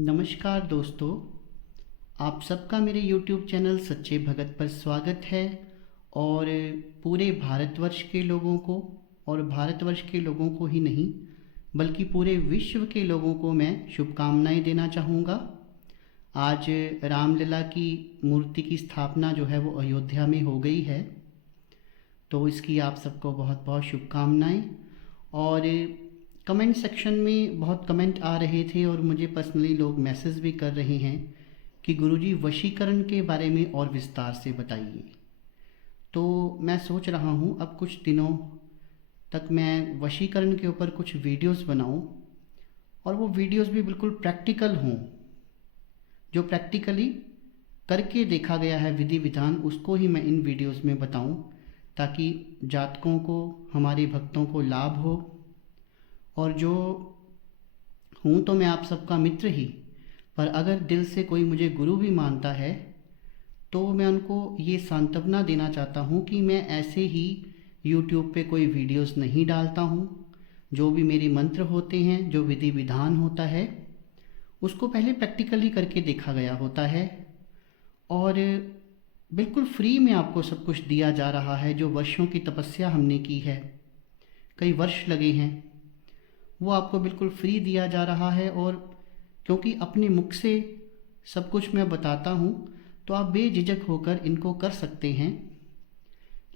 नमस्कार दोस्तों, आप सबका मेरे YouTube चैनल सच्चे भगत पर स्वागत है। और पूरे भारतवर्ष के लोगों को, और भारतवर्ष के लोगों को ही नहीं बल्कि पूरे विश्व के लोगों को मैं शुभकामनाएं देना चाहूँगा। आज रामलला की मूर्ति की स्थापना जो है वो अयोध्या में हो गई है, तो इसकी आप सबको बहुत बहुत शुभकामनाएं। और कमेंट सेक्शन में बहुत कमेंट आ रहे थे और मुझे पर्सनली लोग मैसेज भी कर रहे हैं कि गुरुजी वशीकरण के बारे में और विस्तार से बताइए। तो मैं सोच रहा हूँ अब कुछ दिनों तक मैं वशीकरण के ऊपर कुछ वीडियोस बनाऊँ, और वो वीडियोस भी बिल्कुल प्रैक्टिकल हों, जो प्रैक्टिकली करके देखा गया है विधि विधान, उसको ही मैं इन वीडियोस में बताऊं, ताकि जातकों को, हमारे भक्तों को लाभ हो। और जो हूँ तो मैं आप सबका मित्र ही, पर अगर दिल से कोई मुझे गुरु भी मानता है तो मैं उनको ये सांत्वना देना चाहता हूँ कि मैं ऐसे ही YouTube पे कोई वीडियोस नहीं डालता हूँ। जो भी मेरे मंत्र होते हैं, जो विधि विधान होता है, उसको पहले प्रैक्टिकली करके देखा गया होता है, और बिल्कुल फ्री में आपको सब कुछ दिया जा रहा है। जो वर्षों की तपस्या हमने की है, कई वर्ष लगे हैं, वो आपको बिल्कुल फ्री दिया जा रहा है। और क्योंकि अपने मुख से सब कुछ मैं बताता हूँ, तो आप बेझिझक होकर इनको कर सकते हैं।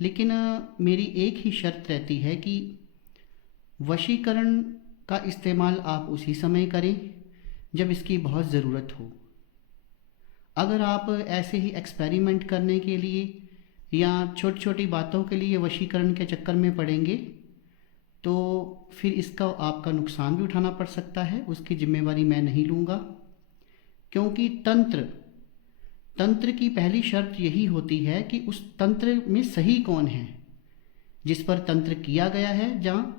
लेकिन मेरी एक ही शर्त रहती है कि वशीकरण का इस्तेमाल आप उसी समय करें जब इसकी बहुत ज़रूरत हो। अगर आप ऐसे ही एक्सपेरिमेंट करने के लिए या छोटी छोटी बातों के लिए वशीकरण के चक्कर में पड़ेंगे, तो फिर इसका आपका नुकसान भी उठाना पड़ सकता है। उसकी जिम्मेवारी मैं नहीं लूँगा, क्योंकि तंत्र की पहली शर्त यही होती है कि उस तंत्र में सही कौन है, जिस पर तंत्र किया गया है, या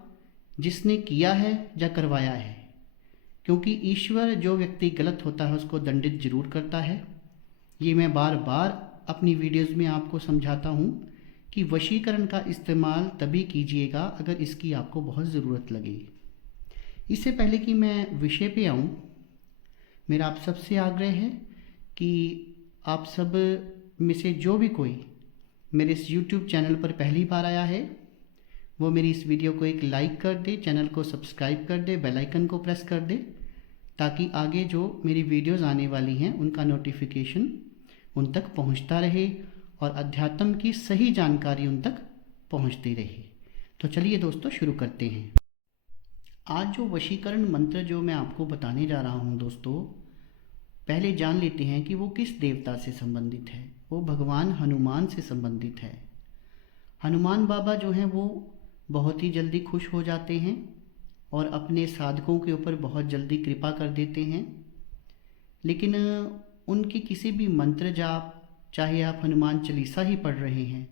जिसने किया है या करवाया है। क्योंकि ईश्वर जो व्यक्ति गलत होता है उसको दंडित जरूर करता है। ये मैं बार बार अपनी वीडियोस में आपको समझाता हूँ कि वशीकरण का इस्तेमाल तभी कीजिएगा अगर इसकी आपको बहुत ज़रूरत लगे। इससे पहले कि मैं विषय पे आऊँ, मेरा आप सबसे आग्रह है कि आप सब में से जो भी कोई मेरे इस YouTube चैनल पर पहली बार आया है, वो मेरी इस वीडियो को एक लाइक कर दे, चैनल को सब्सक्राइब कर दे, बेल आइकन को प्रेस कर दे, ताकि आगे जो मेरी वीडियोस आने वाली हैं उनका नोटिफिकेशन उन तक पहुंचता रहे और अध्यात्म की सही जानकारी उन तक पहुंचती रहे। तो चलिए दोस्तों, शुरू करते हैं। आज जो वशीकरण मंत्र जो मैं आपको बताने जा रहा हूं दोस्तों, पहले जान लेते हैं कि वो किस देवता से संबंधित है। वो भगवान हनुमान से संबंधित है। हनुमान बाबा जो हैं वो बहुत ही जल्दी खुश हो जाते हैं और अपने साधकों के ऊपर बहुत जल्दी कृपा कर देते हैं। लेकिन उनकी किसी भी मंत्र जाप, चाहे आप हनुमान चालीसा ही पढ़ रहे हैं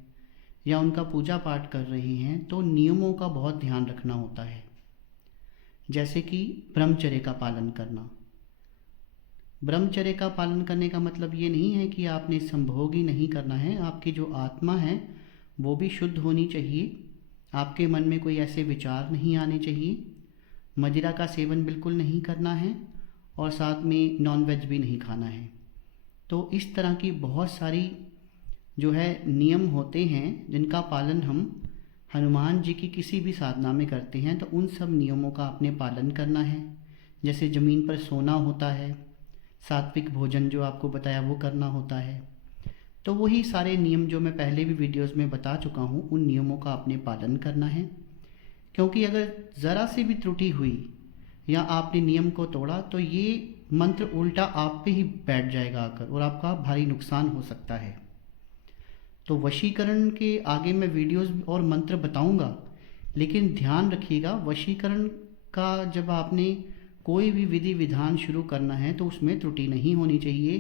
या उनका पूजा पाठ कर रहे हैं, तो नियमों का बहुत ध्यान रखना होता है। जैसे कि ब्रह्मचर्य का पालन करना। ब्रह्मचर्य का पालन करने का मतलब ये नहीं है कि आपने संभोग ही नहीं करना है। आपकी जो आत्मा है वो भी शुद्ध होनी चाहिए। आपके मन में कोई ऐसे विचार नहीं आने चाहिए। मदिरा का सेवन बिल्कुल नहीं करना है, और साथ में नॉन वेज भी नहीं खाना है। तो इस तरह की बहुत सारी जो है नियम होते हैं जिनका पालन हम हनुमान जी की किसी भी साधना में करते हैं। तो उन सब नियमों का आपने पालन करना है। जैसे ज़मीन पर सोना होता है, सात्विक भोजन जो आपको बताया वो करना होता है। तो वही सारे नियम जो मैं पहले भी वीडियोस में बता चुका हूँ, उन नियमों का आपने पालन करना है। क्योंकि अगर ज़रा सी भी त्रुटि हुई या आपने नियम को तोड़ा, तो ये मंत्र उल्टा आप पे ही बैठ जाएगा आकर, और आपका भारी नुकसान हो सकता है। तो वशीकरण के आगे मैं वीडियोस और मंत्र बताऊंगा, लेकिन ध्यान रखिएगा, वशीकरण का जब आपने कोई भी विधि विधान शुरू करना है तो उसमें त्रुटि नहीं होनी चाहिए,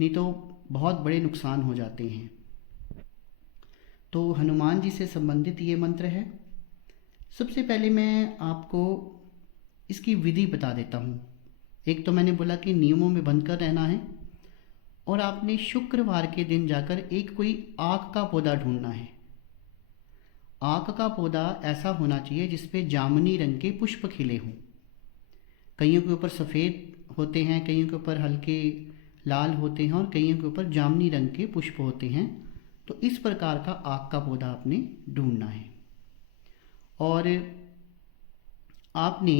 नहीं तो बहुत बड़े नुकसान हो जाते हैं। तो हनुमान जी से संबंधित ये मंत्र है। सबसे पहले मैं आपको इसकी विधि बता देता हूँ। एक तो मैंने बोला कि नियमों में बंध कर रहना है, और आपने शुक्रवार के दिन जाकर एक कोई आक का पौधा ढूंढना है। आक का पौधा ऐसा होना चाहिए जिसपे जामुनी रंग के पुष्प खिले हों। कईयों के ऊपर सफ़ेद होते हैं, कईयों के ऊपर हल्के लाल होते हैं और कईयों के ऊपर जामुनी रंग के पुष्प होते हैं। तो इस प्रकार का आक का पौधा आपने ढूंढना है। और आपने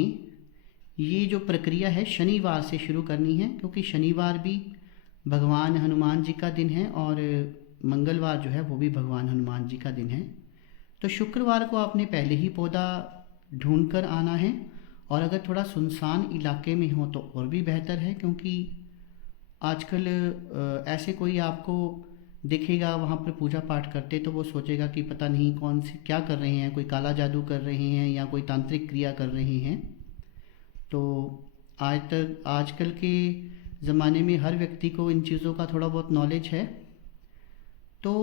ये जो प्रक्रिया है शनिवार से शुरू करनी है, क्योंकि शनिवार भी भगवान हनुमान जी का दिन है और मंगलवार जो है वो भी भगवान हनुमान जी का दिन है। तो शुक्रवार को आपने पहले ही पौधा ढूंढ कर आना है, और अगर थोड़ा सुनसान इलाके में हो तो और भी बेहतर है, क्योंकि आजकल ऐसे कोई आपको दिखेगा वहाँ पर पूजा पाठ करते तो वो सोचेगा कि पता नहीं कौन से क्या कर रहे हैं, कोई काला जादू कर रहे हैं या कोई तांत्रिक क्रिया कर रहे हैं। तो आजकल के ज़माने में हर व्यक्ति को इन चीज़ों का थोड़ा बहुत नॉलेज है। तो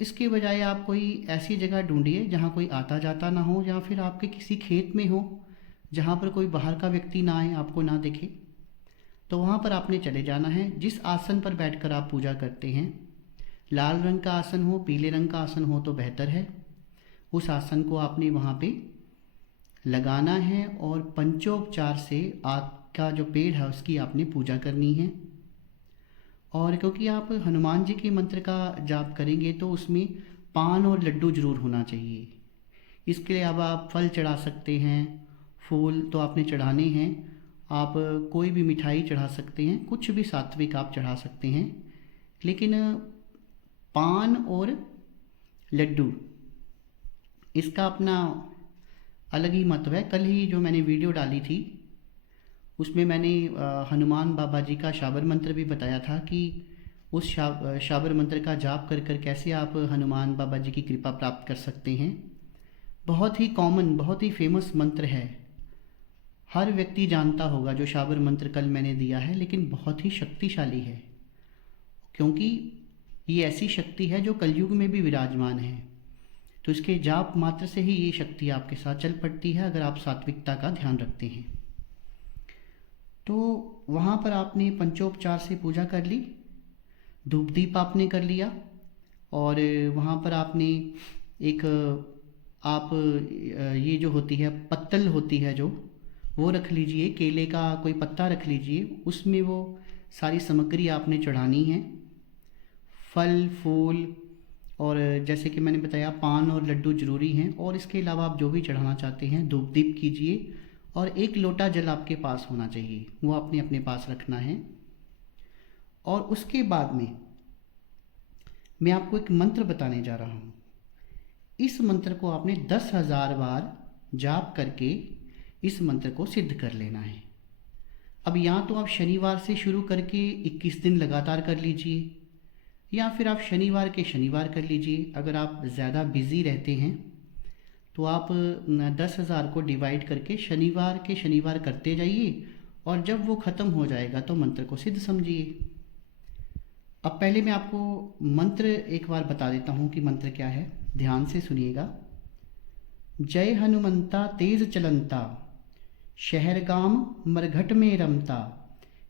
इसके बजाय आप कोई ऐसी जगह ढूंढिए जहाँ कोई आता जाता ना हो, या फिर आपके किसी खेत में हो जहाँ पर कोई बाहर का व्यक्ति ना आए, आपको ना दिखे। तो वहाँ पर आपने चले जाना है। जिस आसन पर बैठकर आप पूजा करते हैं, लाल रंग का आसन हो, पीले रंग का आसन हो तो बेहतर है, उस आसन को आपने वहाँ पे लगाना है और पंचोपचार से आग का जो पेड़ है उसकी आपने पूजा करनी है। और क्योंकि आप हनुमान जी के मंत्र का जाप करेंगे तो उसमें पान और लड्डू जरूर होना चाहिए। इसके लिए अब आप फल चढ़ा सकते हैं, फूल तो आपने चढ़ाने हैं, आप कोई भी मिठाई चढ़ा सकते हैं, कुछ भी सात्विक आप चढ़ा सकते हैं, लेकिन पान और लड्डू इसका अपना अलग ही महत्व है। कल ही जो मैंने वीडियो डाली थी उसमें मैंने हनुमान बाबा जी का शाबर मंत्र भी बताया था कि उस शाबर मंत्र का जाप कर कर कैसे आप हनुमान बाबा जी की कृपा प्राप्त कर सकते हैं। बहुत ही कॉमन, बहुत ही फेमस मंत्र है, हर व्यक्ति जानता होगा जो शाबर मंत्र कल मैंने दिया है, लेकिन बहुत ही शक्तिशाली है, क्योंकि ये ऐसी शक्ति है जो कलयुग में भी विराजमान है। तो इसके जाप मात्र से ही ये शक्ति आपके साथ चल पड़ती है, अगर आप सात्विकता का ध्यान रखते हैं। तो वहाँ पर आपने पंचोपचार से पूजा कर ली, धूप दीप आपने कर लिया, और वहाँ पर आपने एक आप ये जो होती है पत्तल होती है जो, वो रख लीजिए, केले का कोई पत्ता रख लीजिए, उसमें वो सारी सामग्री आपने चढ़ानी है, फल फूल, और जैसे कि मैंने बताया पान और लड्डू जरूरी हैं। और इसके अलावा आप जो भी चढ़ाना चाहते हैं धूप दीप कीजिए, और एक लोटा जल आपके पास होना चाहिए, वो आपने अपने पास रखना है। और उसके बाद में मैं आपको एक मंत्र बताने जा रहा हूँ। इस मंत्र को आपने 10,000 बार जाप करके इस मंत्र को सिद्ध कर लेना है। अब या तो आप शनिवार से शुरू करके 21 दिन लगातार कर लीजिए, या फिर आप शनिवार के शनिवार कर लीजिए। अगर आप ज़्यादा बिज़ी रहते हैं तो आप 10,000 को डिवाइड करके शनिवार के शनिवार करते जाइए, और जब वो ख़त्म हो जाएगा तो मंत्र को सिद्ध समझिए। अब पहले मैं आपको मंत्र एक बार बता देता हूँ कि मंत्र क्या है, ध्यान से सुनिएगा। जय हनुमंता तेज चलंता, शहर गाम मरघट में रमता,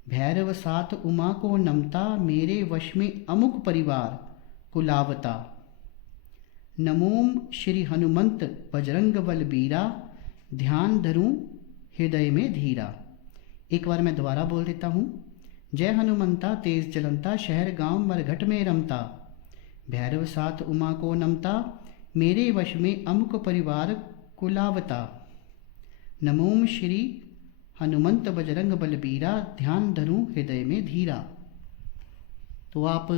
भैरव साथ उमा को नमता, मेरे वश में अमुक परिवार कुलावता। नमोम श्री हनुमंत बजरंग बलबीरा, ध्यान धरूं हृदय में धीरा। एक बार मैं दोबारा बोल देता हूँ। जय हनुमंता तेज चलंता, शहर गांव मरघट में रमता, भैरव साथ उमा को नमता, मेरे वश में अमुक परिवार कुलावता। नमोम श्री हनुमंत बजरंग बलबीरा, ध्यान धरूं हृदय में धीरा। तो आप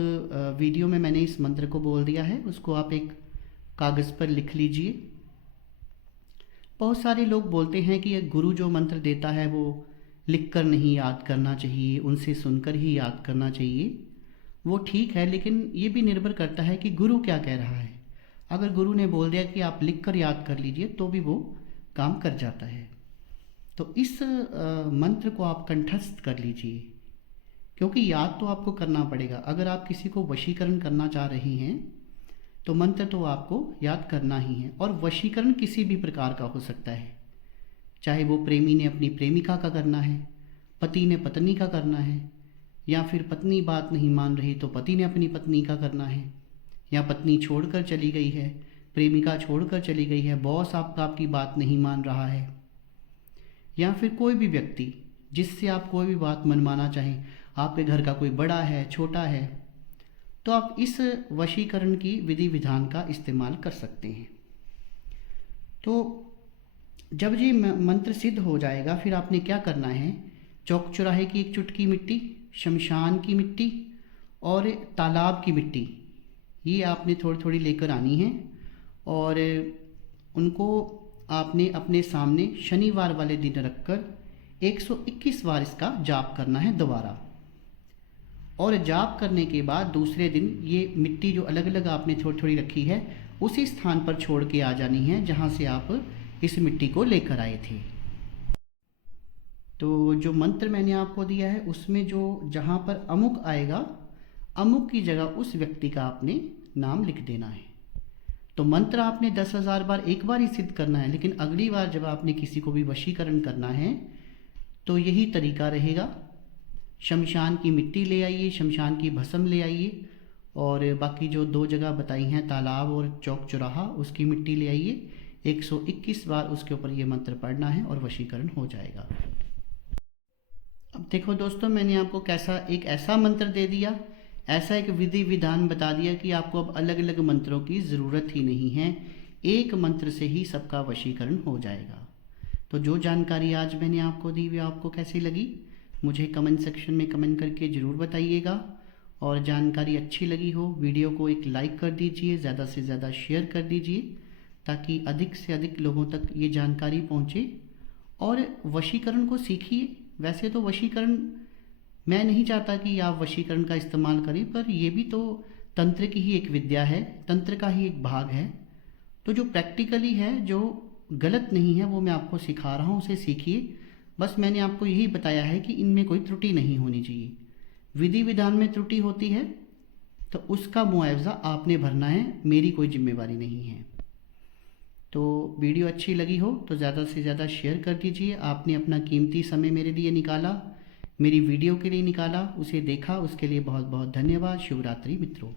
वीडियो में मैंने इस मंत्र को बोल दिया है, उसको आप एक कागज़ पर लिख लीजिए। बहुत सारे लोग बोलते हैं कि गुरु जो मंत्र देता है वो लिखकर नहीं याद करना चाहिए, उनसे सुनकर ही याद करना चाहिए। वो ठीक है, लेकिन ये भी निर्भर करता है कि गुरु क्या कह रहा है। अगर गुरु ने बोल दिया कि आप लिखकर याद कर लीजिए तो भी वो काम कर जाता है। तो इस मंत्र को आप कंठस्थ कर लीजिए, क्योंकि याद तो आपको करना पड़ेगा। अगर आप किसी को वशीकरण करना चाह रही हैं तो मंत्र तो आपको याद करना ही है। और वशीकरण किसी भी प्रकार का हो सकता है, चाहे वो प्रेमी ने अपनी प्रेमिका का करना है, पति ने पत्नी का करना है, या फिर पत्नी बात नहीं मान रही तो पति ने अपनी पत्नी का करना है, या पत्नी छोड़कर चली गई है, प्रेमिका छोड़कर चली गई है, बॉस आपकी बात नहीं मान रहा है, या फिर कोई भी व्यक्ति जिससे आप कोई भी बात मनवाना चाहें। आपके घर का कोई बड़ा है, छोटा है, तो आप इस वशीकरण की विधि विधान का इस्तेमाल कर सकते हैं। तो जब ये मंत्र सिद्ध हो जाएगा, फिर आपने क्या करना है, चौक चौराहे की एक चुटकी मिट्टी, शमशान की मिट्टी और तालाब की मिट्टी, ये आपने थोड़ी थोड़ी लेकर आनी है और उनको आपने अपने सामने शनिवार वाले दिन रखकर 121 बार इसका जाप करना है दोबारा। और जाप करने के बाद दूसरे दिन ये मिट्टी जो अलग अलग आपने थोड़ी थोड़ी रखी है उसी स्थान पर छोड़ के आ जानी है जहाँ से आप इस मिट्टी को लेकर आए थे। तो जो मंत्र मैंने आपको दिया है उसमें जो जहाँ पर अमुक आएगा, अमुक की जगह उस व्यक्ति का आपने नाम लिख देना है। तो मंत्र आपने 10,000 बार एक बार ही सिद्ध करना है, लेकिन अगली बार जब आपने किसी को भी वशीकरण करना है तो यही तरीका रहेगा। शमशान की मिट्टी ले आइए, शमशान की भस्म ले आइए और बाकी जो 2 जगह बताई हैं, तालाब और चौक चौराहा, उसकी मिट्टी ले आइए। 121 बार उसके ऊपर ये मंत्र पढ़ना है और वशीकरण हो जाएगा। अब देखो दोस्तों, मैंने आपको कैसा एक ऐसा मंत्र दे दिया, ऐसा एक विधि विधान बता दिया कि आपको अब अलग अलग मंत्रों की ज़रूरत ही नहीं है, एक मंत्र से ही सबका वशीकरण हो जाएगा। तो जो जानकारी आज मैंने आपको दी वो आपको कैसी लगी, मुझे कमेंट सेक्शन में कमेंट करके ज़रूर बताइएगा। और जानकारी अच्छी लगी हो, वीडियो को एक लाइक कर दीजिए, ज़्यादा से ज़्यादा शेयर कर दीजिए ताकि अधिक से अधिक लोगों तक ये जानकारी पहुँचे और वशीकरण को सीखिए। वैसे तो वशीकरण मैं नहीं चाहता कि आप वशीकरण का इस्तेमाल करें, पर ये भी तो तंत्र की ही एक विद्या है, तंत्र का ही एक भाग है। तो जो प्रैक्टिकली है, जो गलत नहीं है, वो मैं आपको सिखा रहा हूँ, उसे सीखिए। बस मैंने आपको यही बताया है कि इनमें कोई त्रुटि नहीं होनी चाहिए। विधि विधान में त्रुटि होती है तो उसका मुआवजा आपने भरना है, मेरी कोई जिम्मेवारी नहीं है। तो वीडियो अच्छी लगी हो तो ज़्यादा से ज़्यादा शेयर कर दीजिए। आपने अपना कीमती समय मेरे लिए निकाला, मेरी वीडियो के लिए निकाला, उसे देखा, उसके लिए बहुत बहुत धन्यवाद। शिवरात्रि मित्रों।